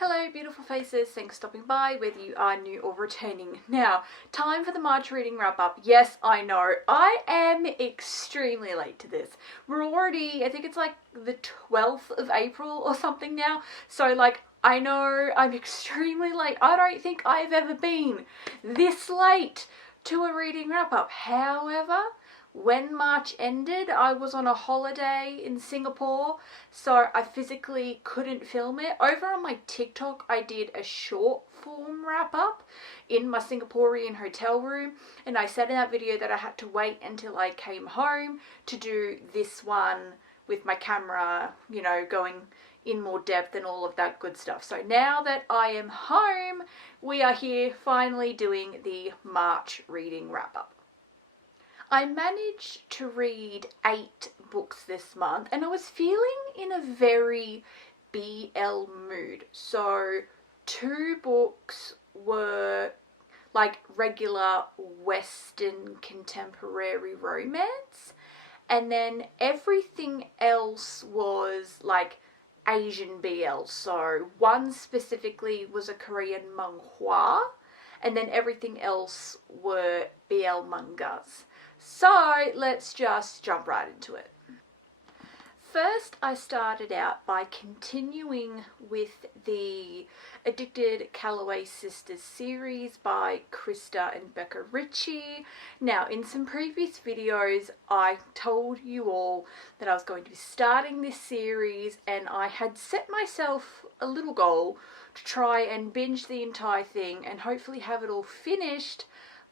Hello beautiful faces, thanks for stopping by, whether you are new or returning. Now, time for the March reading wrap up. Yes, I know, I am extremely late to this. We're already, I think it's like the 12th of April or something now. So like, I know I'm extremely late. I don't think I've ever been this late to a reading wrap up. However, when March ended, I was on a holiday in Singapore, so I physically couldn't film it. Over on my TikTok, I did a short form wrap up in my Singaporean hotel room, and I said in that video that I had to wait until I came home to do this one with my camera, you know, going in more depth and all of that good stuff. So now that I am home, we are here finally doing the March reading wrap up. I managed to read 8 books this month, and I was feeling in a very BL mood. So 2 books were like regular Western contemporary romance, and then everything else was like Asian BL. So one specifically was a Korean manhwa, and then everything else were BL mangas. So let's just jump right into it. First, I started out by continuing with the Addicted Calloway Sisters series by Krista and Becca Ritchie. Now, in some previous videos, I told you all that I was going to be starting this series, and I had set myself a little goal to try and binge the entire thing and hopefully have it all finished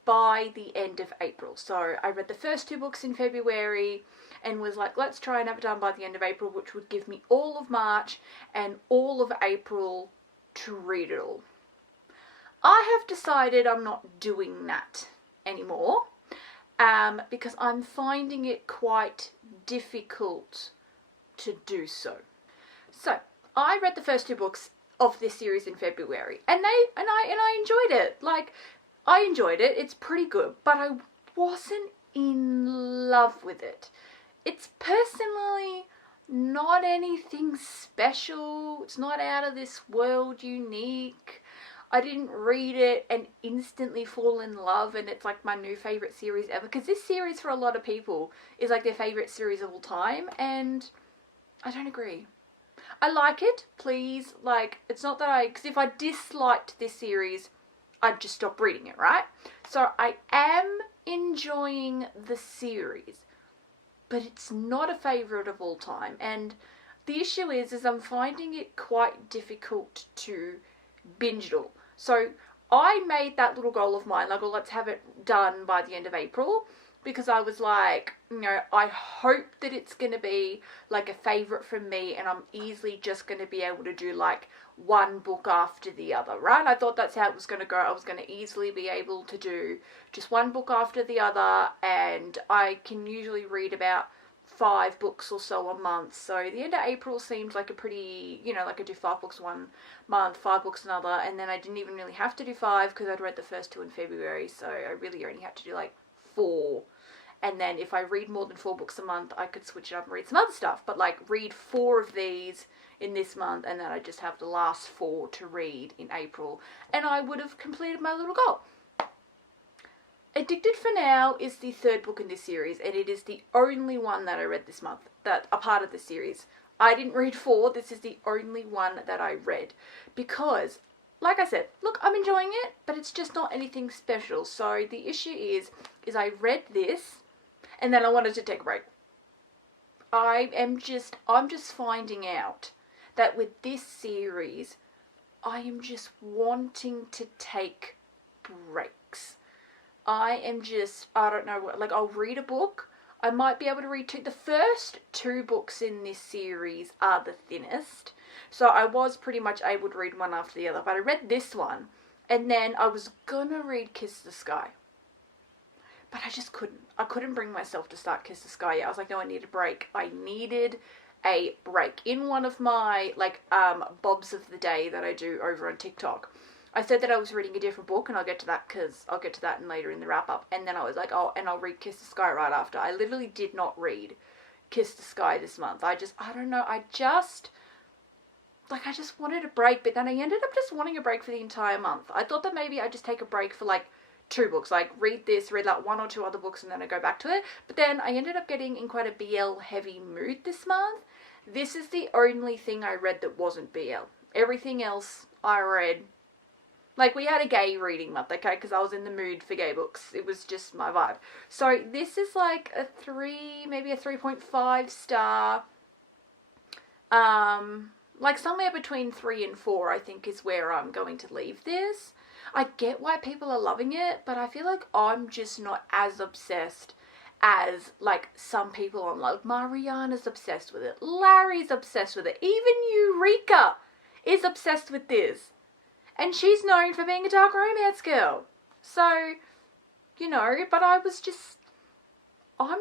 by the end of April. So I read the first 2 books in February and was like, let's try and have it done by the end of April, which would give me all of March and all of April to read it all. I have decided I'm not doing that anymore because I'm finding it quite difficult to do so. So I read the first 2 books of this series in February, and I enjoyed it. Like, I enjoyed it, it's pretty good, but I wasn't in love with it. It's personally not anything special, it's not out of this world unique. I didn't read it and instantly fall in love and it's like my new favourite series ever, because this series for a lot of people is like their favourite series of all time, and I don't agree. I like it, please, like, it's not that because if I disliked this series, I'd just stop reading it, right? So I am enjoying the series, but it's not a favourite of all time. And the issue is I'm finding it quite difficult to binge it all. So I made that little goal of mine, like, well, let's have it done by the end of April, because I was like, you know, I hope that it's going to be like a favourite for me and I'm easily just going to be able to do like one book after the other, right? I thought that's how it was going to go. I was going to easily be able to do just one book after the other, and I can usually read about 5 books or so a month. So the end of April seemed like a pretty, you know, like I do 5 books one month, 5 books another, and then I didn't even really have to do 5 because I'd read the first 2 in February, so I really only had to do like 4. And then if I read more than 4 books a month, I could switch it up and read some other stuff. But like, read 4 of these in this month, and then I just have the last 4 to read in April, and I would have completed my little goal. Addicted for Now is the 3rd book in this series, and it is the only one that I read this month, that a part of the series. I didn't read 4, this is the only one that I read, because, like I said, look, I'm enjoying it, but it's just not anything special. So the issue is I read this, and then I wanted to take a break. I'm just finding out that with this series, I am just wanting to take breaks. I don't know, like, I'll read a book. I might be able to read 2. The first 2 books in this series are the thinnest, so I was pretty much able to read one after the other, but I read this one, and then I was gonna read Kiss the Sky. But I just couldn't. I couldn't bring myself to start Kiss the Sky yet. I was like, no, I need a break. I needed a break. In one of my, like, bobs of the day that I do over on TikTok, I said that I was reading a different book, and I'll get to that because I'll get to that later in the wrap-up. And then I was like, oh, and I'll read Kiss the Sky right after. I literally did not read Kiss the Sky this month. I don't know. like, I just wanted a break, but then I ended up just wanting a break for the entire month. I thought that maybe I'd just take a break for like 2 books, like read this, read like 1 or 2 other books, and then I go back to it. But then I ended up getting in quite a BL heavy mood this month. This is the only thing I read that wasn't BL. Everything else I read, like, we had a gay reading month, okay, because I was in the mood for gay books. It was just my vibe. So this is like a 3, maybe a 3.5 star. Like somewhere between 3 and 4, I think, is where I'm going to leave this. I get why people are loving it, but I feel like I'm just not as obsessed as like some people on, like Mariana's obsessed with it, Larry's obsessed with it, even Eureka is obsessed with this. And she's known for being a dark romance girl. So, you know, but I'm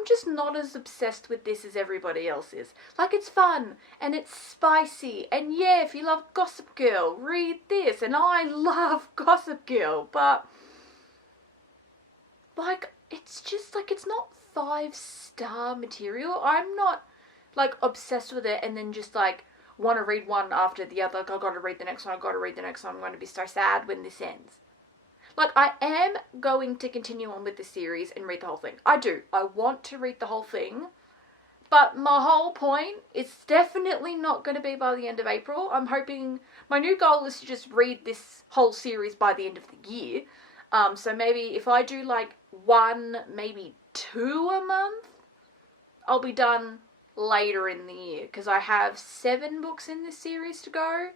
just not as obsessed with this as everybody else is. Like, it's fun, and it's spicy, and yeah, if you love Gossip Girl, read this, and I love Gossip Girl, but, like, it's just, like, it's not 5-star material. I'm not, like, obsessed with it and then just, like, want to read one after the other. Like, I've got to read the next one, I've got to read the next one, I'm going to be so sad when this ends. Like, I am going to continue on with the series and read the whole thing. I do. I want to read the whole thing. But my whole point is definitely not going to be by the end of April. I'm hoping, my new goal is to just read this whole series by the end of the year. So maybe if I do like 1, maybe 2 a month, I'll be done later in the year. Because I have 7 books in this series to go.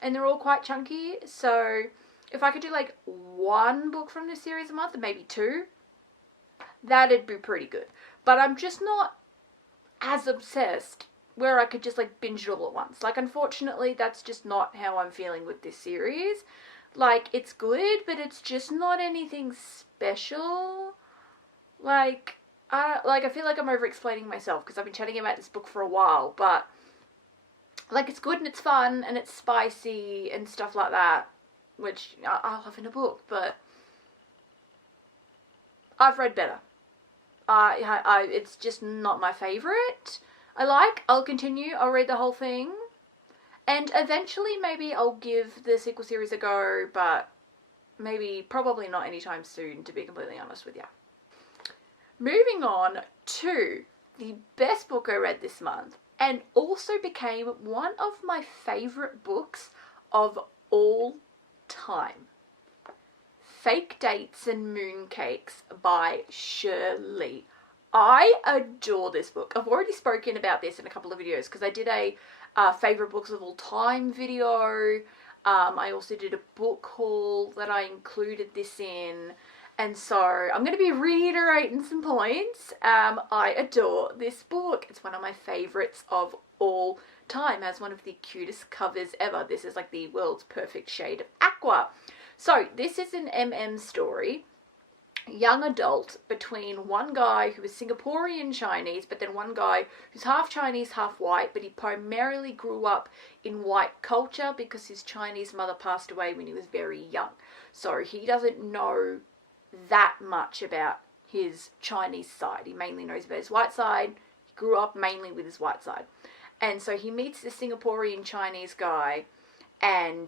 And they're all quite chunky. So if I could do like 1 book from this series a month, and maybe 2, that'd be pretty good. But I'm just not as obsessed where I could just like binge it all at once. Like, unfortunately, that's just not how I'm feeling with this series. Like, it's good, but it's just not anything special. Like, I feel like I'm over-explaining myself because I've been chatting about this book for a while, but like, it's good and it's fun and it's spicy and stuff like that, which I'll have in a book, but I've read better. It's just not my favourite. I'll continue, I'll read the whole thing, and eventually maybe I'll give the sequel series a go, but probably not anytime soon, to be completely honest with you. Moving on to the best book I read this month, and also became one of my favourite books of all time. Fake Dates and Mooncakes by Shirley. I adore this book. I've already spoken about this in a couple of videos because I did a favourite books of all time video. I also did a book haul that I included this in. And so I'm going to be reiterating some points. I adore this book. It's one of my favourites of all time. It has one of the cutest covers ever. This is like the world's perfect shade of aqua. So this is an MM story, young adult, between one guy who is Singaporean Chinese, but then one guy who's half Chinese, half white, but he primarily grew up in white culture because his Chinese mother passed away when he was very young. So he doesn't know that much about his Chinese side. He mainly knows about his white side. He grew up mainly with his white side. And so he meets this Singaporean Chinese guy and,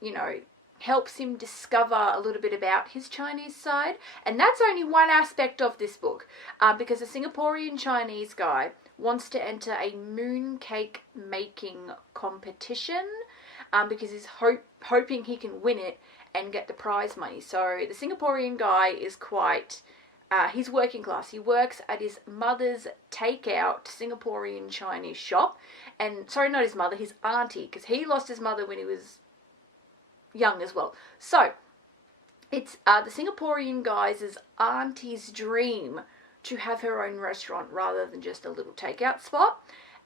you know, helps him discover a little bit about his Chinese side. And that's only one aspect of this book, because a Singaporean Chinese guy wants to enter a mooncake making competition, because he's hoping he can win it and get the prize money. So the Singaporean guy is quite, he's working class. He works at his mother's takeout Singaporean Chinese shop. And, sorry, not his mother, his auntie, because he lost his mother when he was young as well. So it's the Singaporean guy's auntie's dream to have her own restaurant rather than just a little takeout spot.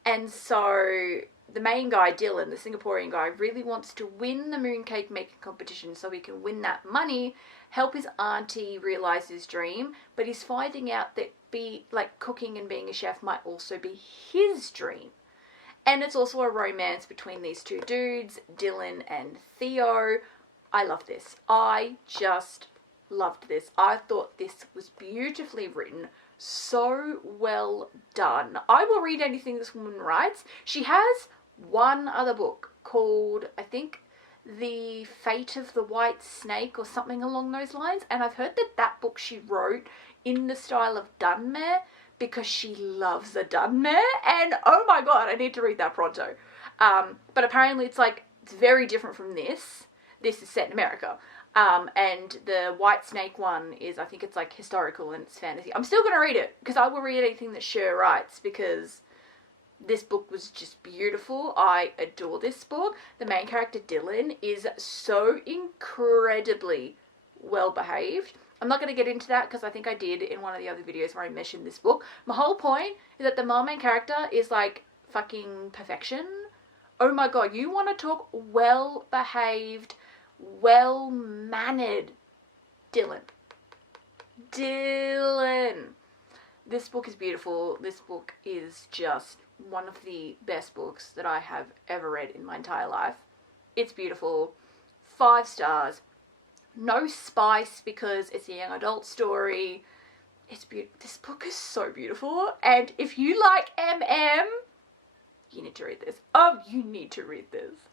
And so the main guy, Dylan, the Singaporean guy, really wants to win the mooncake making competition so he can win that money, help his auntie realize his dream, but he's finding out that cooking and being a chef might also be his dream. And it's also a romance between these two dudes, Dylan and Theo. I love this. I just loved this. I thought this was beautifully written, so well done. I will read anything this woman writes. She has one other book called, I think, The Fate of the White Snake or something along those lines. And I've heard that that book she wrote in the style of Dunmare because she loves a Dunmare. And oh my god, I need to read that pronto. But apparently it's like, it's very different from this. This is set in America. And the White Snake one is, I think it's like historical and it's fantasy. I'm still going to read it because I will read anything that Cher writes because this book was just beautiful. I adore this book. The main character, Dylan, is so incredibly well behaved. I'm not going to get into that because I think I did in one of the other videos where I mentioned this book. My whole point is that the main character is like fucking perfection. Oh my god, you want to talk well behaved, well mannered Dylan. This book is beautiful. This book is just one of the best books that I have ever read in my entire life. It's beautiful. 5 stars. No spice because it's a young adult story. It's beautiful. This book is so beautiful. And if you like MM, you need to read this. Oh, you need to read this.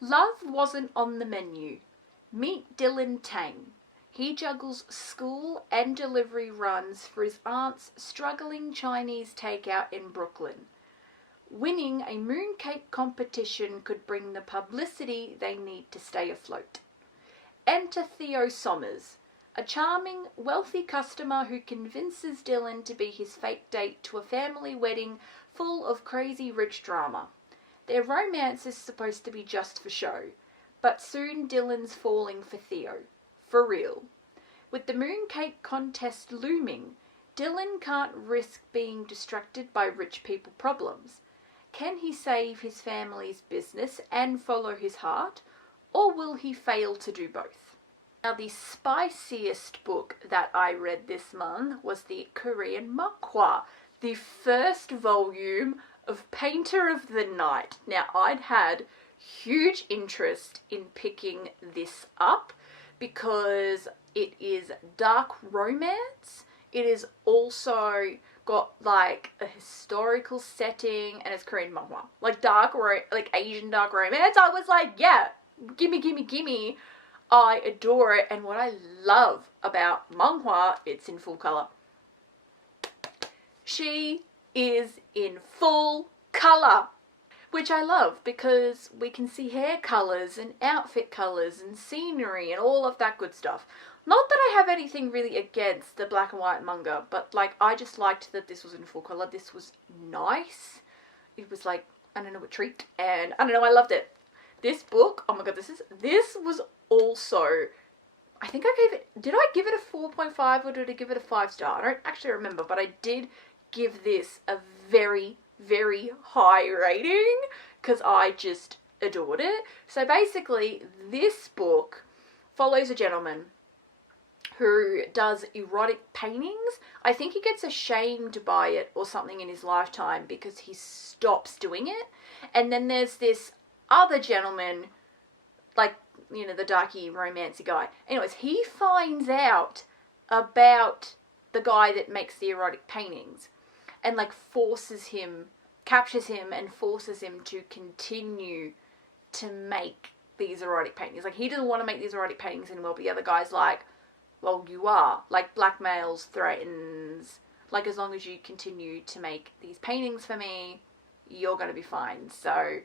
Love wasn't on the menu. Meet Dylan Tang. He juggles school and delivery runs for his aunt's struggling Chinese takeout in Brooklyn. Winning a mooncake competition could bring the publicity they need to stay afloat. Enter Theo Sommers, a charming, wealthy customer who convinces Dylan to be his fake date to a family wedding full of crazy rich drama. Their romance is supposed to be just for show, but soon Dylan's falling for Theo. For real. With the mooncake contest looming, Dylan can't risk being distracted by rich people problems. Can he save his family's business and follow his heart, or will he fail to do both? Now, the spiciest book that I read this month was the Korean manhwa, the first volume of Painter of the Night. Now, I'd had huge interest in picking this up because it is dark romance. It is also got like a historical setting and it's Korean manhwa. Like like Asian dark romance. I was like, yeah, gimme, gimme, gimme. I adore it. And what I love about manhwa, it's in full color. She is in full color, which I love because we can see hair colors and outfit colors and scenery and all of that good stuff. Not that I have anything really against the black and white manga, but like I just liked that this was in full color. This was nice. It was like, I don't know, a treat, and I don't know, I loved it. This book, oh my god, this was also, I think I gave it, did I give it a 4.5 or did I give it a 5-star? I don't actually remember, but I did give this a very, very high rating because I just adored it. So basically, this book follows a gentleman who does erotic paintings. I think he gets ashamed by it or something in his lifetime because he stops doing it. And then there's this other gentleman, like, you know, the darky romancy guy. Anyways, he finds out about the guy that makes the erotic paintings and like captures him and forces him to continue to make these erotic paintings. Like, he doesn't want to make these erotic paintings anymore, but the other guy's like, well, you are. Like, blackmails, threatens, like, as long as you continue to make these paintings for me, you're going to be fine. So,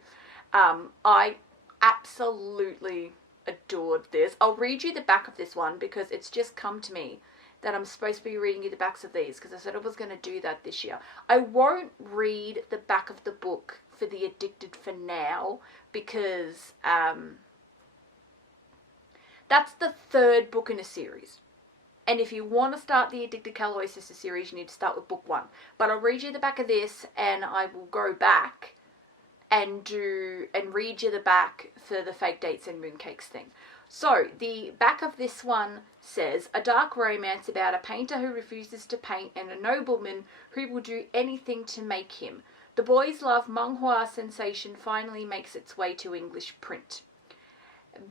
I absolutely adored this. I'll read you the back of this one because it's just come to me that I'm supposed to be reading you the backs of these because I said I was going to do that this year. I won't read the back of the book for The Addicted for now because that's the 3rd book in a series. And if you want to start the Addicted Calloway Sister series, you need to start with book 1. But I'll read you the back of this and I will go back and read you the back for the fake dates and mooncakes thing. So, the back of this one says, a dark romance about a painter who refuses to paint and a nobleman who will do anything to make him. The boys' love manhwa sensation finally makes its way to English print.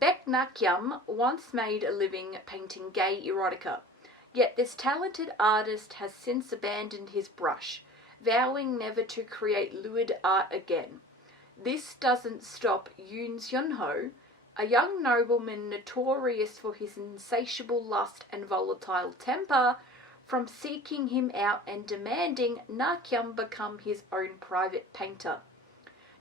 Baek Nakyam once made a living painting gay erotica, yet this talented artist has since abandoned his brush, vowing never to create lewd art again. this doesn't stop Yoon Seon-ho, a young nobleman notorious for his insatiable lust and volatile temper, from seeking him out and demanding Na-kyum become his own private painter.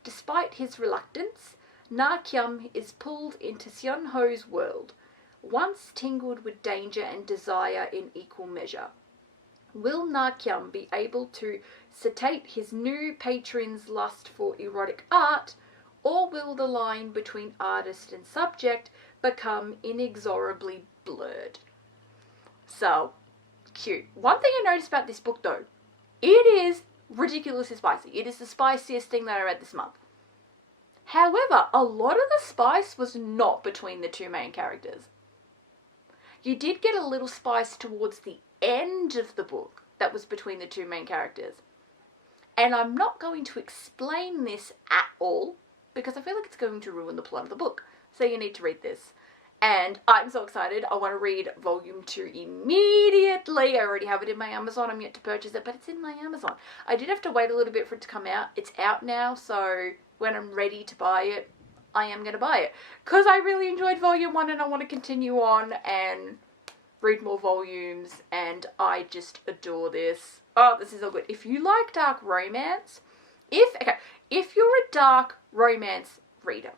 Despite his reluctance, Na-kyum is pulled into Seon-ho's world, once tingled with danger and desire in equal measure. Will Na-kyum be able to satiate his new patron's lust for erotic art, or will the line between artist and subject become inexorably blurred? So, cute. One thing I noticed about this book though, it is ridiculously spicy. It is the spiciest thing that I read this month. However, a lot of the spice was not between the two main characters. You did get a little spice towards the end of the book that was between the two main characters. And I'm not going to explain this at all because I feel like it's going to ruin the plot of the book. So you need to read this. And I'm so excited. I want to read volume 2 immediately. I already have it in my Amazon. I'm yet to purchase it, but it's in my Amazon. I did have to wait a little bit for it to come out. It's out now, so when I'm ready to buy it, I am going to buy it. Because I really enjoyed volume 1 and I want to continue on and read more volumes, and I just adore this. Oh, this is so good. If you like dark romance, if you're a dark romance reader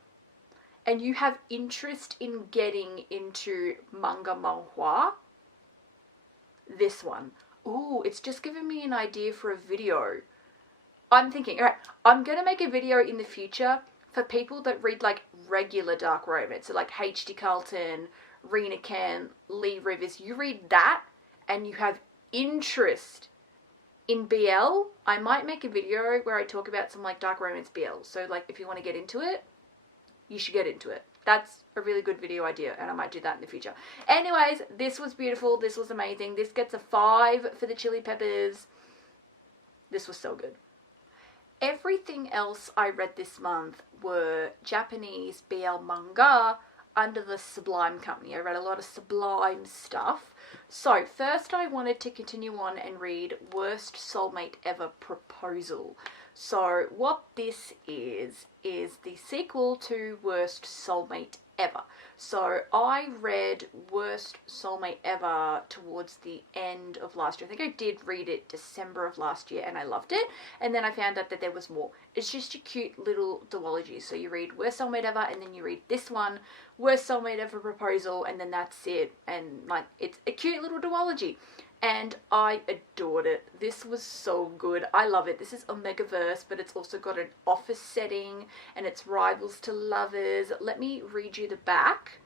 and you have interest in getting into manga manhwa, this one. Ooh, it's just given me an idea for a video. I'm thinking, alright, I'm going to make a video in the future for people that read like regular dark romance. So like H.D. Carlton, Rina Can, Lee Rivers. You read that and you have interest in BL, I might make a video where I talk about some like dark romance BL. So like if you want to get into it, you should get into it. That's a really good video idea and I might do that in the future. Anyways, this was beautiful. This was amazing. This gets a 5 for the chili peppers. This was so good. Everything else I read this month were Japanese BL manga under the Sublime Company. I read a lot of Sublime stuff. So first I wanted to continue on and read Worst Soulmate Ever Proposal. So what this is the sequel to Worst Soulmate Ever. So I read Worst Soulmate Ever towards the end of last year. I think I did read it December of last year and I loved it. And then I found out that there was more. It's just a cute little duology. So you read Worst Soulmate Ever and then you read this one, Worst Soulmate Ever Proposal, and then that's it. And like, it's a cute little duology. And I adored it. This was so good. I love it. This is Omegaverse, but it's also got an office setting and it's rivals to lovers. Let me read you the back.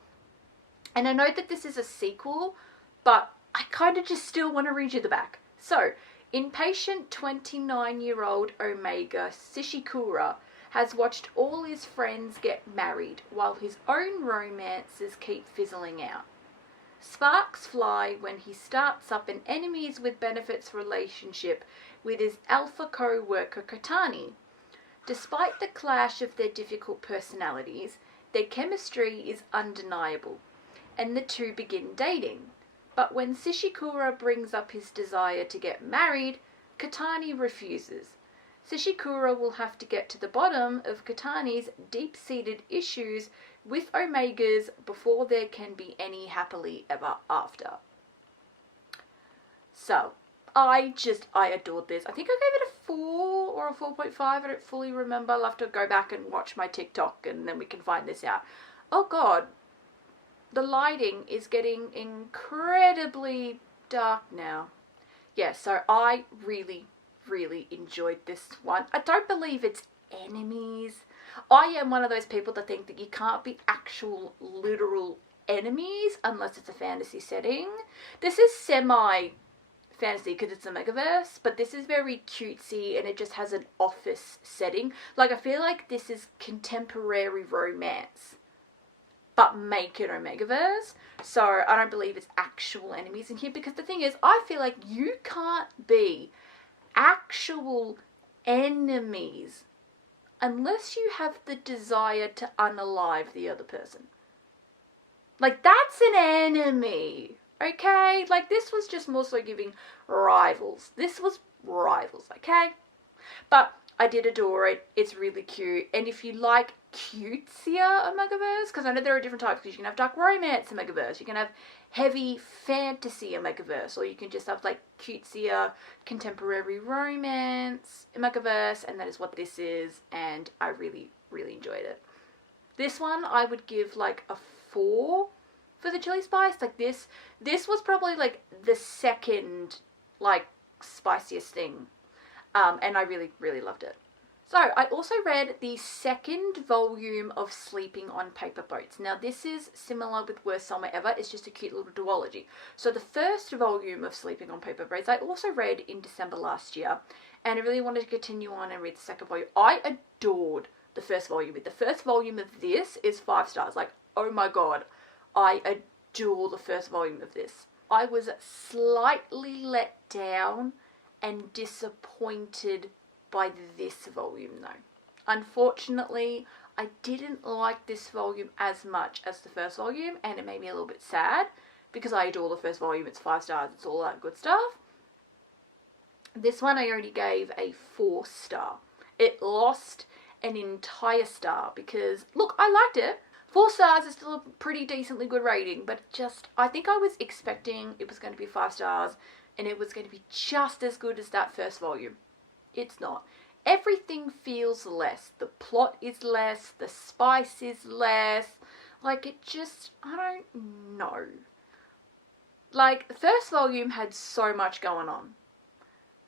And I know that this is a sequel, but I kind of just still want to read you the back. So, impatient 29-year-old Omega Shishikura has watched all his friends get married while his own romances keep fizzling out. Sparks fly when he starts up an enemies with benefits relationship with his alpha co-worker Katani. Despite the clash of their difficult personalities, their chemistry is undeniable, and the two begin dating. But when Shishikura brings up his desire to get married, Katani refuses. Shishikura will have to get to the bottom of Katani's deep-seated issues with Omega's before there can be any happily ever after. So, I adored this. I think I gave it a 4 or a 4.5. I don't fully remember. I'll have to go back and watch my TikTok and then we can find this out. Oh god, the lighting is getting incredibly dark now. Yeah, so I really enjoyed this one. I don't believe it's enemies. I am one of those people that think that you can't be actual literal enemies unless it's a fantasy setting. This is semi-fantasy because it's a Megaverse, but this is very cutesy and it just has an office setting. Like, I feel like this is contemporary romance, but make it a Megaverse. So I don't believe it's actual enemies in here because the thing is, I feel like you can't be actual enemies unless you have the desire to unalive the other person. Like, that's an enemy, okay? Like, this was just more so giving rivals. This was rivals, okay? But I did adore it. It's really cute. And if you like cutesier omegaverse, because I know there are different types, because you can have dark romance omegaverse, you can have heavy fantasy omegaverse, or you can just have like cutesier contemporary romance omegaverse, and that is what this is, and I really, really enjoyed it. This one I would give like a 4 for the chili spice. Like this was probably like the second like spiciest thing, and I really, really loved it. So I also read the second volume of Sleeping on Paper Boats. Now this is similar with Worst Summer Ever. It's just a cute little duology. So the first volume of Sleeping on Paper Boats I also read in December last year, and I really wanted to continue on and read the second volume. I adored the first volume. The first volume of this is 5 stars. Like, oh my god, I adore the first volume of this. I was slightly let down and disappointed by this volume though. Unfortunately, I didn't like this volume as much as the first volume, and it made me a little bit sad because I adore the first volume. It's 5 stars, it's all that good stuff. This one I already gave a 4 star. It lost an entire star because, look, I liked it. 4 stars is still a pretty decently good rating, but just, I think I was expecting it was going to be 5 stars and it was going to be just as good as that first volume. It's not. Everything feels less. The plot is less. The spice is less. Like, it just, I don't know. Like, the first volume had so much going on.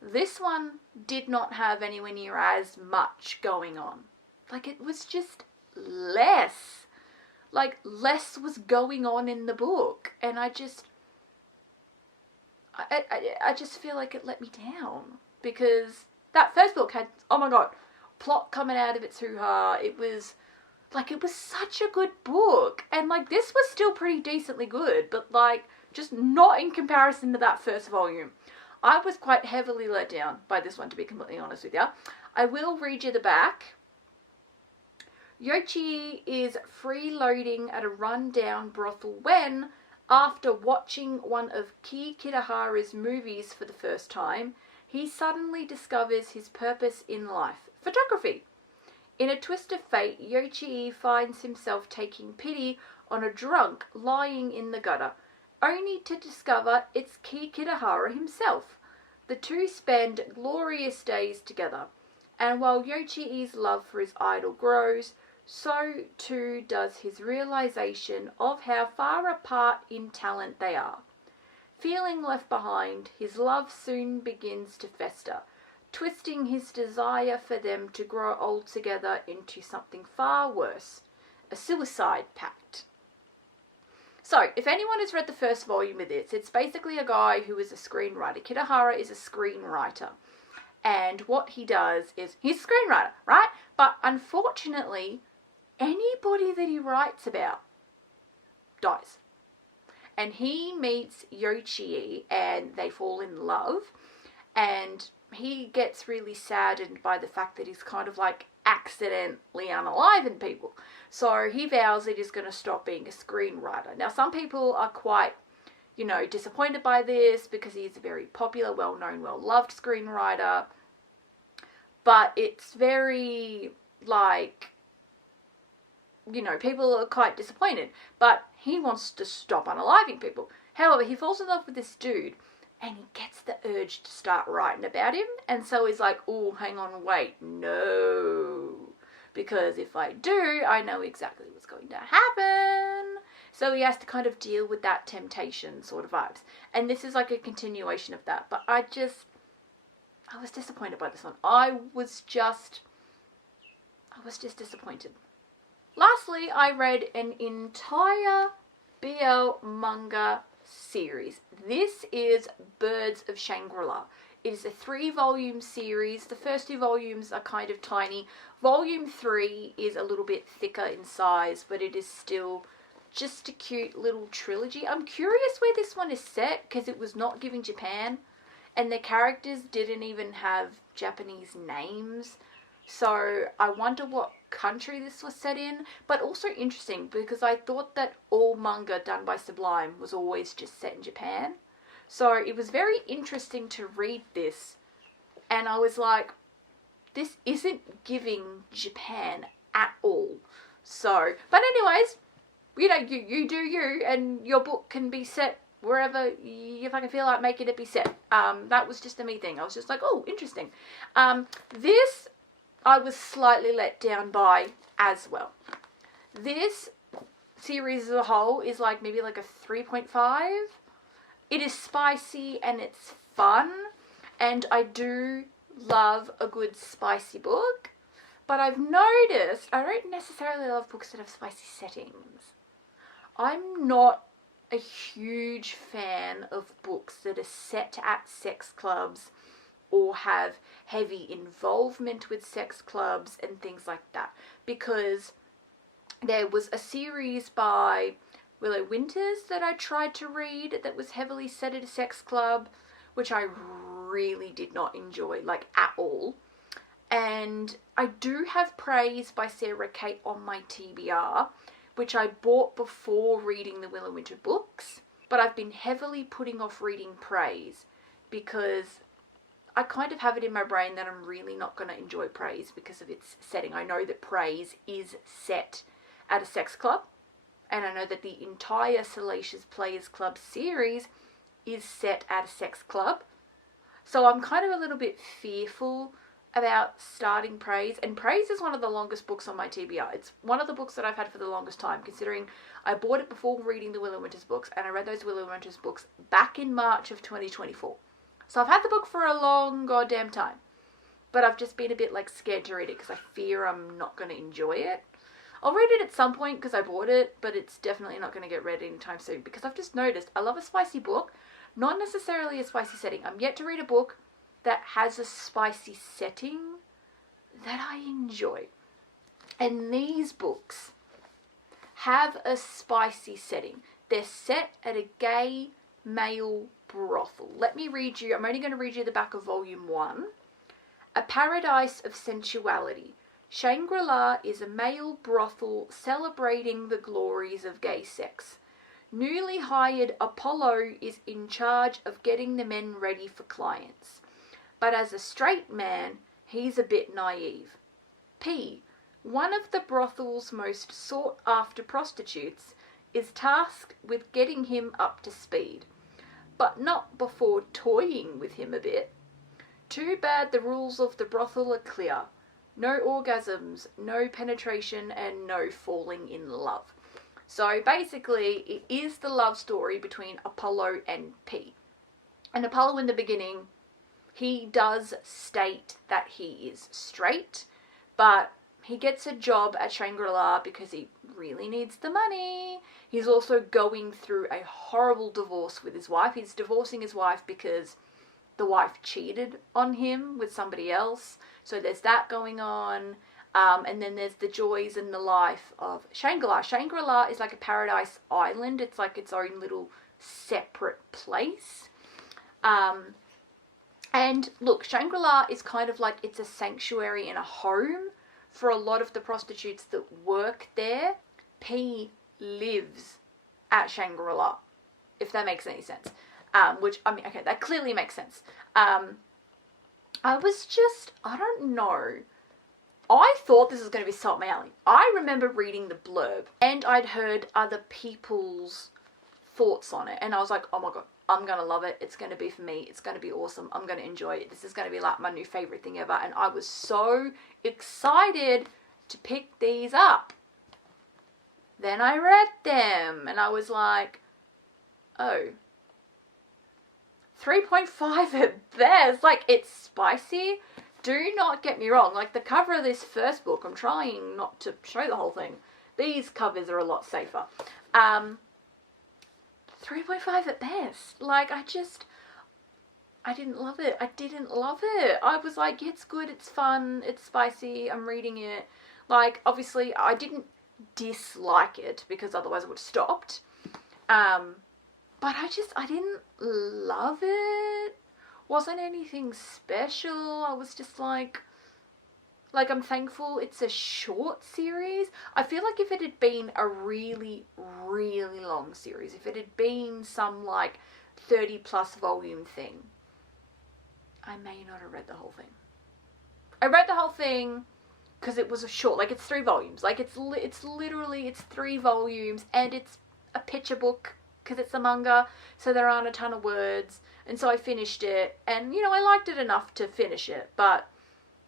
This one did not have anywhere near as much going on. Like, it was just less. Like, less was going on in the book. And I just feel like it let me down. Because that first book had, oh my god, plot coming out of its hoo-ha. It was, like, it was such a good book. And, like, this was still pretty decently good. But, like, just not in comparison to that first volume. I was quite heavily let down by this one, to be completely honest with you. I will read you the back. Yoichi is freeloading at a rundown brothel when, after watching one of Ki Kitahara's movies for the first time, he suddenly discovers his purpose in life, photography. In a twist of fate, Yoichi finds himself taking pity on a drunk lying in the gutter, only to discover it's Ki Kitahara himself. The two spend glorious days together, and while Yoichi's love for his idol grows, so too does his realization of how far apart in talent they are. Feeling left behind, his love soon begins to fester, twisting his desire for them to grow old together into something far worse, a suicide pact. So, if anyone has read the first volume of this, it's basically a guy who is a screenwriter. Kitahara is a screenwriter. And what he does is, he's a screenwriter, right? But unfortunately, anybody that he writes about dies. And he meets Yoichi and they fall in love. And he gets really saddened by the fact that he's kind of like accidentally unaliving people. So he vows that he's going to stop being a screenwriter. Now, some people are quite, you know, disappointed by this because he's a very popular, well-known, well-loved screenwriter. But it's very, like, you know, people are quite disappointed. But he wants to stop unaliving people. However, he falls in love with this dude and he gets the urge to start writing about him. And so he's like, oh, hang on, wait, no. Because if I do, I know exactly what's going to happen. So he has to kind of deal with that temptation sort of vibes. And this is like a continuation of that. But I was disappointed by this one. I was just disappointed. Lastly, I read an entire BL manga series. This is Birds of Shangri-La. It is a 3-volume series. The first 2 volumes are kind of tiny. Volume 3 is a little bit thicker in size, but it is still just a cute little trilogy. I'm curious where this one is set, because it was not given Japan, and the characters didn't even have Japanese names. So I wonder what country this was set in, but also interesting because I thought that all manga done by Sublime was always just set in Japan. So it was very interesting to read this, and I was like, this isn't giving Japan at all. So, but anyways, you know, you do you, and your book can be set wherever you fucking feel like making it be set. That was just a me thing. I was just like, oh, interesting. This I was slightly let down by as well. This series as a whole is like maybe like a 3.5. It is spicy and it's fun, and I do love a good spicy book, but I've noticed I don't necessarily love books that have spicy settings. I'm not a huge fan of books that are set at sex clubs or have heavy involvement with sex clubs and things like that, because there was a series by Willow Winters that I tried to read that was heavily set at a sex club, which I really did not enjoy, like, at all. And I do have Praise by Sarah Kate on my TBR, which I bought before reading the Willow Winter books, but I've been heavily putting off reading Praise because I kind of have it in my brain that I'm really not going to enjoy Praise because of its setting. I know that Praise is set at a sex club, and I know that the entire Salacious Players Club series is set at a sex club. So I'm kind of a little bit fearful about starting Praise, and Praise is one of the longest books on my TBR. It's one of the books that I've had for the longest time, considering I bought it before reading the Willow Winters books, and I read those Willow Winters books back in March of 2024. So I've had the book for a long goddamn time, but I've just been a bit like scared to read it because I fear I'm not going to enjoy it. I'll read it at some point because I bought it, but it's definitely not going to get read anytime soon because I've just noticed I love a spicy book, not necessarily a spicy setting. I'm yet to read a book that has a spicy setting that I enjoy. And these books have a spicy setting. They're set at a gay male brothel. Let me read you, I'm only going to read you the back of volume 1. A paradise of sensuality. Shangri-La is a male brothel celebrating the glories of gay sex. Newly hired Apollo is in charge of getting the men ready for clients. But as a straight man, he's a bit naive. P, one of the brothel's most sought-after prostitutes, is tasked with getting him up to speed, but not before toying with him a bit. Too bad the rules of the brothel are clear. No orgasms, no penetration, and no falling in love. So basically, it is the love story between Apollo and P. And Apollo in the beginning, he does state that he is straight, but he gets a job at Shangri-La because he really needs the money. He's also going through a horrible divorce with his wife. He's divorcing his wife because the wife cheated on him with somebody else. So there's that going on. And then there's the joys and the life of Shangri-La. Shangri-La is like a paradise island. It's like its own little separate place. And look, Shangri-La is kind of like, it's a sanctuary and a home for a lot of the prostitutes that work there. P lives at Shangri-La, if that makes any sense. Which, I mean, okay, that clearly makes sense. I don't know. I thought this was going to be so up my alley. I remember reading the blurb, and I'd heard other people's thoughts on it, and I was like, oh my god, I'm going to love it. It's going to be for me. It's going to be awesome. I'm going to enjoy it. This is going to be like my new favorite thing ever. And I was so excited to pick these up. Then I read them and I was like, oh, 3.5 at best. Like, it's spicy. Do not get me wrong. Like, the cover of this first book, I'm trying not to show the whole thing. These covers are a lot safer. 3.5 at best. Like, I didn't love it. I didn't love it. I was like, yeah, it's good, it's fun, it's spicy, I'm reading it. Like, obviously, I didn't dislike it, because otherwise I would have stopped. But I didn't love it. Wasn't anything special. I was just like, I'm thankful it's a short series. I feel like if it had been a really, really long series, if it had been some, like, 30 plus volume thing, I may not have read the whole thing. I read the whole thing because it was a short, like it's 3 volumes. Like it's literally 3 volumes, and it's a picture book because it's a manga, so there aren't a ton of words. And so I finished it, and you know, I liked it enough to finish it, but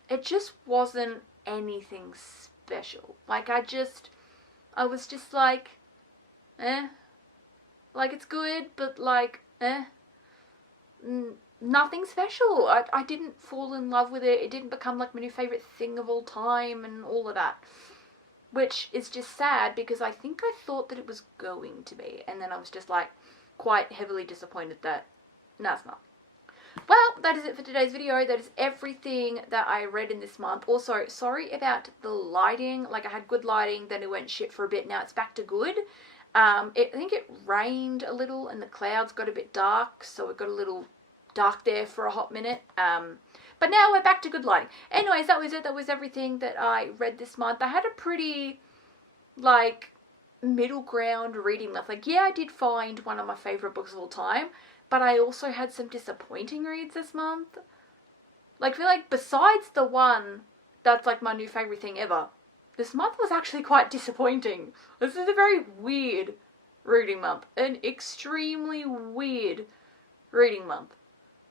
it just wasn't anything special. Like I was just like, eh. Like it's good, but like, eh. Nothing special. I didn't fall in love with it. It didn't become like my new favourite thing of all time and all of that. Which is just sad because I think I thought that it was going to be. And then I was just like quite heavily disappointed that, no, it's not. Well, that is it for today's video. That is everything that I read in this month. Also, sorry about the lighting. Like I had good lighting, then it went shit for a bit. Now it's back to good. I think it rained a little and the clouds got a bit dark. So it got a little dark there for a hot minute. But now we're back to good lighting. Anyways, that was it. That was everything that I read this month. I had a pretty, like, middle ground reading month. Like, yeah, I did find one of my favourite books of all time, but I also had some disappointing reads this month. Like, I feel like besides the one that's, like, my new favourite thing ever, this month was actually quite disappointing. This is a very weird reading month. An extremely weird reading month.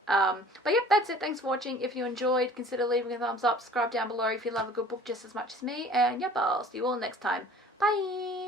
But yep, that's it. Thanks for watching. If you enjoyed, consider leaving a thumbs up. Subscribe down below if you love a good book just as much as me. And yep, I'll see you all next time. Bye!